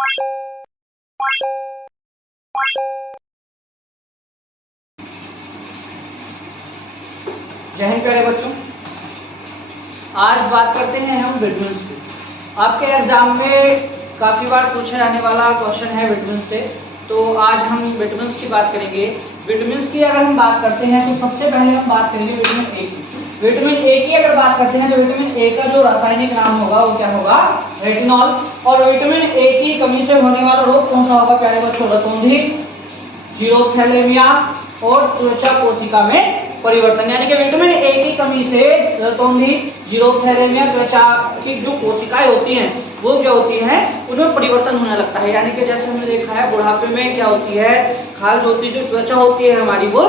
जय हिंद प्यारे बच्चों, आज बात करते हैं हम विटामिन्स की। आपके एग्जाम में काफ़ी बार पूछा जाने वाला क्वेश्चन है विटामिन से, तो आज हम विटामिन्स की बात करेंगे। विटामिन्स की अगर हम बात करते हैं तो सबसे पहले हम बात करेंगे विटामिन ए की। विटामिन ए की अगर बात करते हैं तो विटामिन ए का जो रासायनिक नाम होगा वो क्या होगा? रेटिनॉल। और विटामिन ए की कमी से होने वाला रोग कौन सा होगा प्यारे बच्चों? रतौंधी, जीरोथैलेमिया और त्वचा कोशिका में परिवर्तन। यानी कि विटामिन ए की कमी से रतौंधी, जीरोथैलेमिया, त्वचा की जो कोशिकाएं होती हैं वो क्या होती हैं? उसमें परिवर्तन होने लगता है। यानी कि जैसे हमने देखा है बुढ़ापे में क्या होती है, खाल जो होती है, जो त्वचा होती है हमारी, वो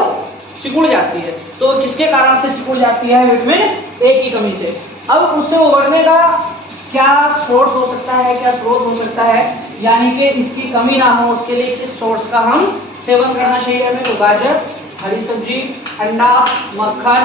सिकुड़ जाती है। तो किसके कारण से सिकुड़ जाती है? विटामिन ए की कमी से। अब उससे उबरने का क्या सोर्स हो सकता है, क्या स्रोत हो सकता है? यानी कि इसकी कमी ना हो उसके लिए किस सोर्स का हम सेवन करना चाहिए हमें? तो गाजर, हरी सब्जी, अंडा, मक्खन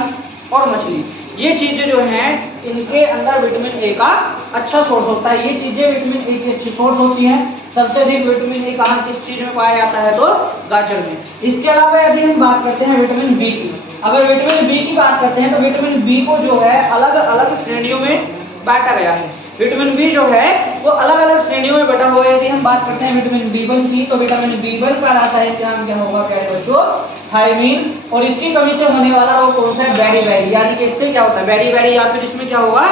और मछली, ये चीजें जो हैं इनके अंदर विटामिन ए का अच्छा सोर्स होता है। ये चीजें विटामिन ए की अच्छी सोर्स होती हैं। सबसे अधिक विटामिन ए कहाँ किस चीज में पाया जाता है? तो गाजर में। इसके अलावा यदि हम बात करते हैं विटामिन बी की, अगर विटामिन बी की बात करते हैं तो विटामिन बी को जो है अलग अलग श्रेणियों में बांटा गया है। विटामिन बी जो है वो अलग अलग श्रेणियों में बटा हुआ है। यदि हम बात करते हैं विटामिन बी1 की, तो विटामिन बी1 का रासायनिक नाम क्या होगा प्यारे बच्चों? थायमीन। और इसकी कमी से होने वाला रोग कौन सा है? बेरी-बेरी। यानी कि इससे क्या होता है? बेरी-बेरी, या फिर इसमें क्या होगा?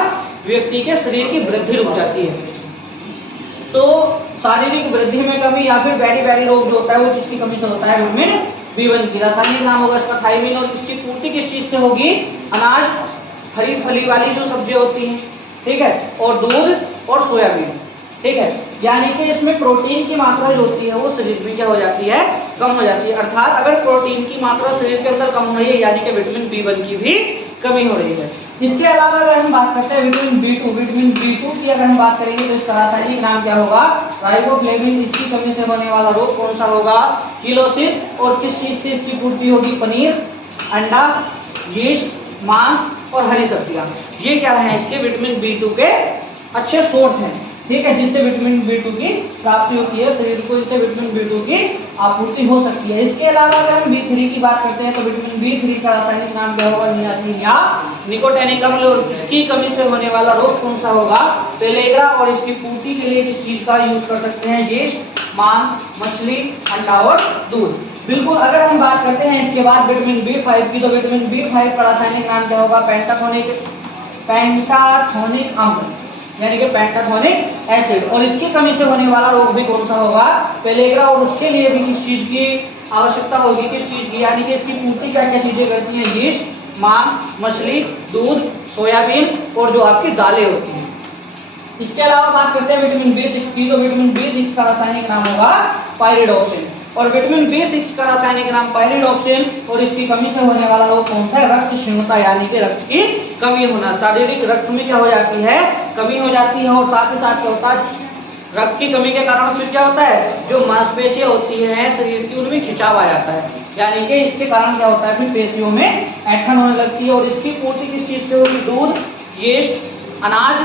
व्यक्ति के शरीर की वृद्धि रुक जाती है। तो शारीरिक वृद्धि में कमी या फिर बेरी-बेरी रोग जो होता है वो किसकी कमी से होता है? विटामिन बी1 की। रासायनिक नाम होगा इसका थायमीन। और इसकी पूर्ति किस चीज से होगी? अनाज, हरी फली वाली जो सब्जियां होती हैं, ठीक है, और दूध और सोयाबीन, ठीक है। यानी कि इसमें प्रोटीन की मात्रा जो होती है वो शरीर में क्या हो जाती है? कम हो जाती है। अर्थात अगर प्रोटीन की मात्रा शरीर के अंदर कम हो रही है यानी कि विटामिन बी1 की भी कमी हो रही है। इसके अलावा अगर हम बात करते हैं विटामिन बी2 की अगर हम बात करेंगे तो इसका रासायनिक नाम क्या होगा? राइबोफ्लेविन। इसकी कमी से होने वाला रोग कौन सा होगा? किलोसिस। और किस चीज से इसकी पूर्ति होगी? पनीर, अंडा, यीस्ट, मांस और हरी सब्जियां, ये क्या है? इसके विटामिन बी2 के अच्छे सोर्स हैं, ठीक है, जिससे विटामिन बी2 की प्राप्ति होती है, शरीर को इससे विटामिन बी2 की आपूर्ति हो सकती है। इसके अलावा अगर हम बी3 की बात करते हैं तो विटामिन बी3 का रासायनिक नाम क्या होगा? नियासिन या निकोटिनिक अम्ल। और इसकी कमी से होने वाला रोग कौन सा होगा? पेलेग्रा। और इसकी पूर्ति के लिए किस चीज का यूज कर सकते हैं? यीस्ट, मांस, मछली, अंडा और दूध। बिल्कुल। अगर हम बात करते हैं इसके बाद विटामिन बी5 की, तो विटामिन बी5 का रासायनिक नाम क्या होगा? पेंटाथोनिक अम्ल, यानी कि पेंटाथोनिक एसिड। और इसकी कमी से होने वाला रोग भी कौन सा होगा? पेलेग्रा। और उसके लिए भी किस चीज की आवश्यकता होगी? किस चीज की? यानी कि इसकी पूर्ति क्या क्या चीजें करती हैं? यीस्ट, मांस, मछली, दूध, सोयाबीन और जो आपकी दालें होती हैं। इसके अलावा बात करते हैं विटामिन बी6 की, तो विटामिन बी6 का रासायनिक नाम होगा पायरिडॉक्सिन। और विटामिन बी6 का रासायनिक नाम पायरिडॉक्सिन। और इसकी कमी से होने वाला रोग कौन सा है? रक्त क्षीणता, यानी कि रक्त की कमी होना। शारीरिक रक्त में क्या हो जाती है? कमी हो जाती है। और साथ ही साथ क्या होता है? रक्त की कमी के कारण फिर क्या होता है? जो मांसपेशियां होती हैं शरीर की उनमें खिंचाव आ जाता है। यानी कि इसके कारण क्या होता है? फिर पेशियों में ऐंठन होने लगती है। और इसकी पूर्ति किस चीज से होगी? दूध, यीस्ट, अनाज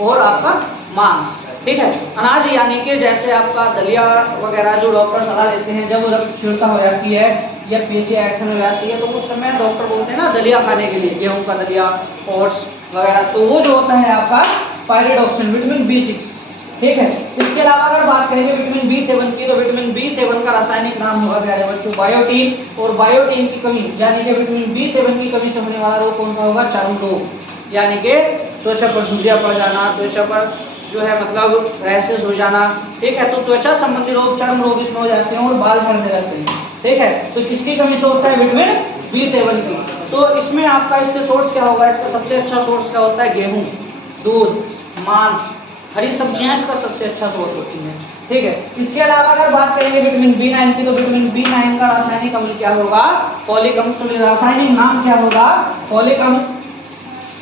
और आपका मांस, ठीक है। अनाज यानी कि जैसे आपका दलिया वगैरह जो डॉक्टर सलाह देते हैं, जब रक्त क्षीणता हो जाती है या पेशी ऐंठन हो जाती है तो उस समय डॉक्टर बोलते हैं ना दलिया खाने के लिए, गेहूं का दलिया, ओट्स वगैरह। तो वो जो होता है आपका पायरिडॉक्सिन, विटामिन बी6, ठीक है। इसके अलावा अगर बात करेंगे विटामिन बी7 की, तो विटामिन बी7 का रासायनिक नाम होगा प्यारे बच्चों बायोटीन। और बायोटीन की कमी यानी कि विटामिन बी7 की कमी से होने वाला रोग कौन सा होगा? चर्म रोग, यानी कि त्वचा पर झुर्रियां पड़ जाना, त्वचा पर जो है मतलब रैशेस हो जाना, ठीक है। तो त्वचा संबंधी रोग, चर्म रोग इसमें हो जाते हैं और बाल झड़ने लगते हैं, ठीक है। तो किसकी कमी से होता है? विटामिन बी7 की। तो इसमें आपका इसके सोर्स क्या होगा? इसका सबसे अच्छा सोर्स क्या होता है? गेहूं, दूध, मांस, हरी सब्जियां इसका सबसे अच्छा सोर्स होती हैं, ठीक है। इसके अलावा अगर बात करेंगे विटामिन बी9 की, तो विटामिन बी9 का रासायनिक अम्ल क्या होगा? फॉलिक अम्ल। रासायनिक नाम क्या होगा? फॉलिक अम्ल।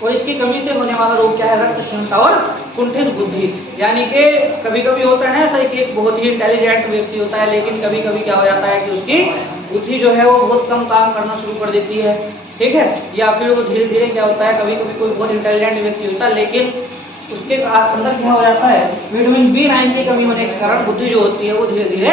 और इसकी कमी से होने वाला रोग क्या है? रक्त क्षीणता और कुंठित बुद्धि। यानी कि कभी कभी होता है ना ऐसा कि एक बहुत ही इंटेलिजेंट व्यक्ति होता है, लेकिन कभी कभी क्या हो जाता है कि उसकी बुद्धि जो है वो बहुत कम काम करना शुरू कर देती है, ठीक है। या फिर वो धीरे धीरे क्या होता है, कभी कभी कोई बहुत इंटेलिजेंट व्यक्ति होता है लेकिन उसके अंदर क्या हो जाता है? विटामिन बी9 B9 की कमी होने के कारण बुद्धि जो होती है वो धीरे धीरे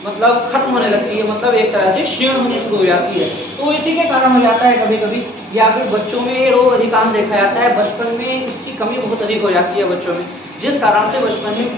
मतलब खत्म होने लगती है, मतलब एक तरह से क्षीण होनी शुरू हो जाती है। तो इसी के कारण हो जाता है कभी कभी, या फिर बच्चों में ये रोग अधिकांश देखा जाता है, बचपन में इसकी कमी बहुत अधिक हो जाती है बच्चों में, जिस कारण से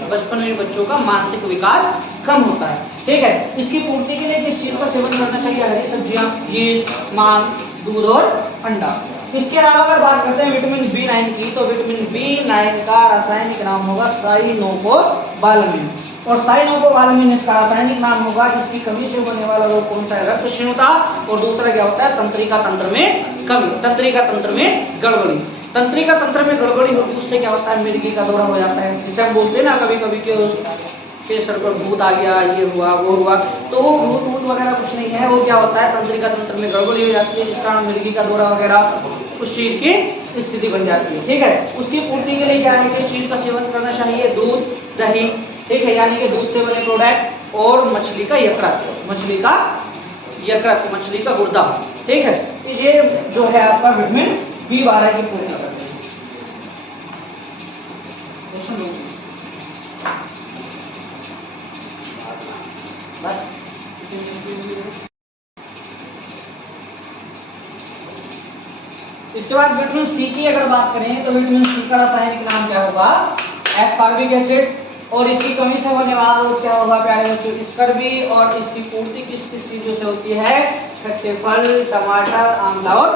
बचपन में बच्चों का मानसिक विकास कम होता है। ठीक है, इसकी पूर्ति के लिए किस चीज का सेवन करना चाहिए? हरी सब्जियां, यीस्ट, मांस, दूध और अंडा। इसके अलावा अगर बात करते हैं विटामिन B9 की, तो विटामिन B9 का रासायनिक नाम होगा साइनोकोबालामिन, और साइनोकोबालामिन इसका रासायनिक नाम होगा। इसकी कमी से होने वाला रोग कौन सा है? रक्त क्षीणता, और दूसरा क्या होता है? तंत्रिका तंत्र में कमी, तंत्रिका तंत्र में गड़बड़ी। तंत्रिका तंत्र में गड़बड़ी होगी, उससे क्या होता है? मिर्गी का दौरा हो जाता है, जिसे हम बोलते हैं ना कभी कभी के सर पर भूत आ गया, ये हुआ वो हुआ। तो भूत वगैरह कुछ नहीं है, वो क्या होता है? तंत्रिका तंत्र में गड़बड़ी हो जाती है, जिस कारण मिर्गी का दौरा वगैरह उस चीज की स्थिति बन जाती है। ठीक है, उसकी पूर्ति के लिए क्या है? किस चीज का सेवन करना चाहिए? दूध, दही, ठीक है, यानी कि दूध से बने प्रोडक्ट, और मछली का यकृत, मछली का गुर्दा। ठीक है, ये जो है आपका विटामिन B12 की पूर्ति करते हैं। बस इसके बाद विटामिन सी की अगर बात करें तो विटामिन सी का रासायनिक नाम क्या होगा? एस्पार्बिक एसिड, और इसकी कमी से होने वाला रोग क्या होगा प्यारे बच्चों? स्कर्वी, और इसकी पूर्ति किस किस चीजों से होती है? खट्टे फल, टमाटर, आंवला और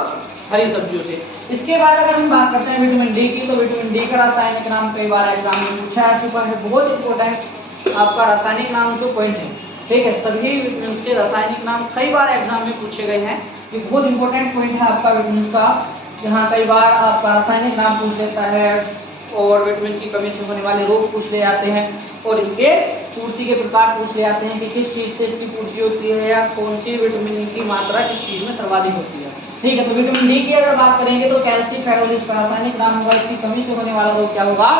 हरी सब्जियों से। इसके बाद अगर हम बात करते हैं विटामिन डी की, तो विटामिन डी का रासायनिक नाम कई बार एग्जाम में पूछा जा चुका है, बहुत इंपॉर्टेंट आपका रासायनिक नाम जो पॉइंट है। ठीक है, सभी विटामिन के रासायनिक नाम कई बार एग्जाम में पूछे गए हैं, ये बहुत इंपॉर्टेंट पॉइंट है आपका विटामिन का। यहाँ कई बार आपका रासायनिक नाम पूछ लेता है, और विटामिन की कमी से होने वाले रोग पूछ ले जाते हैं, और इनके पूर्ति के प्रकार पूछ ले जाते हैं कि किस चीज से इसकी पूर्ति होती है, या कौन सी विटामिन की मात्रा किस चीज में सर्वाधिक होती है। ठीक है, तो विटामिन डी की अगर बात करेंगे तो कैल्सीफेरोल इसका रासायनिक नाम होगा। इसकी कमी से होने वाला रोग क्या होगा?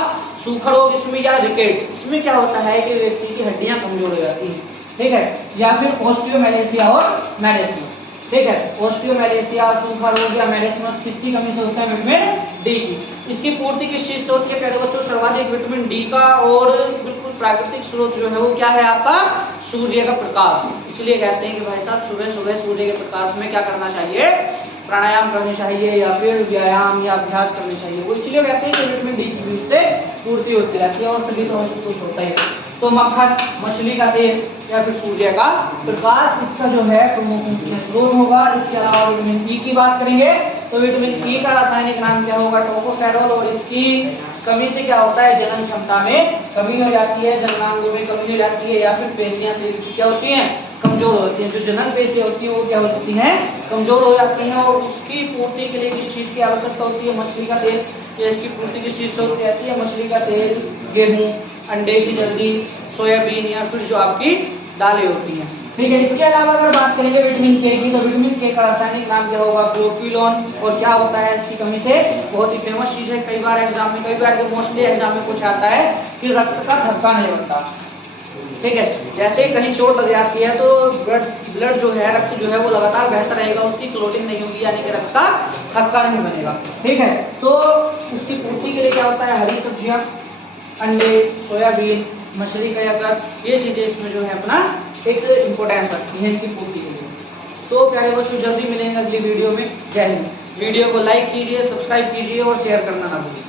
सूखा रोग, इसमें या रिकेट्स। इसमें क्या होता है कि व्यक्ति की हड्डियां कमजोर हो जाती हैं, ठीक है, या फिर ऑस्टियोमैलेशिया और मैरेस्मस। ठीक है, ऑस्टियोमैलेशिया, सूखा रोग या मैरेस्मस किसकी कमी से होता है? विटामिन डी की। इसकी पूर्ति किस चीज से होती है प्यारे बच्चों? सर्वाधिक विटामिन डी का, और बिल्कुल प्राकृतिक स्रोत जो है वो क्या है आपका? सूर्य का प्रकाश। इसलिए कहते हैं कि भाई साहब सुबह सुबह सूर्य के प्रकाश में क्या करना चाहिए? प्राणायाम करनी चाहिए, या फिर व्यायाम या अभ्यास करनी चाहिए। वो इसलिए कहते हैं कि विटामिन डी की भी उससे पूर्ति होती रहती है, और सभी तो कुछ होता ही है। तो मक्खन, मछली का तेल, या फिर सूर्य का प्रकाश इसका जो है प्रमुख स्रोत होगा। इसके अलावा विटामिन ई की बात करेंगे तो विटामिन ई का रासायनिक नाम क्या होगा? टोकोफेरोल, और इसकी कमी से क्या होता है? जनन क्षमता में कमी हो जाती है, जननांगों में कमी हो जाती है, या फिर पेशियां शरीर की क्या होती हैं? कमजोर होती हैं। जो जनन पेशियां होती हैं वो क्या होती हैं? कमजोर हो जाती हैं, और उसकी पूर्ति के लिए किस चीज की आवश्यकता होती है? मछली का तेल। या इसकी पूर्ति किस चीज से होती रहती है? मछली का तेल, गेहूं, अंडे की जल्दी, सोयाबीन, या फिर जो आपकी दालें होती हैं। ठीक है, इसके अलावा अगर बात करेंगे विटामिन के की, तो विटामिन के का रासायनिक नाम क्या होगा? फ्लोक्विलोन, और क्या होता है इसकी कमी से? बहुत ही फेमस चीज है, कई बार एग्जाम में, कई बार मोस्टली एग्जाम में पूछा आता है कि रक्त का थक्का नहीं बनता। ठीक है, जैसे ही कहीं चोट लग जाती है तो ब्लड जो है, रक्त जो है वो लगातार बहता रहेगा, उसकी क्लोटिंग नहीं होगी, यानी कि रक्त का थक्का नहीं बनेगा। ठीक है, तो उसकी पूर्ति के लिए क्या होता है? हरी सब्जियां, अंडे, सोयाबीन, मछली का यकृत, ये चीजें इसमें जो है अपना एक इम्पोर्टेंस रखती है इनकी पूर्ति के लिए। तो प्यारे बच्चों, जल्दी मिलेंगे अगली वीडियो में। जय हिंद। वीडियो को लाइक कीजिए, सब्सक्राइब कीजिए और शेयर करना ना भूलिए।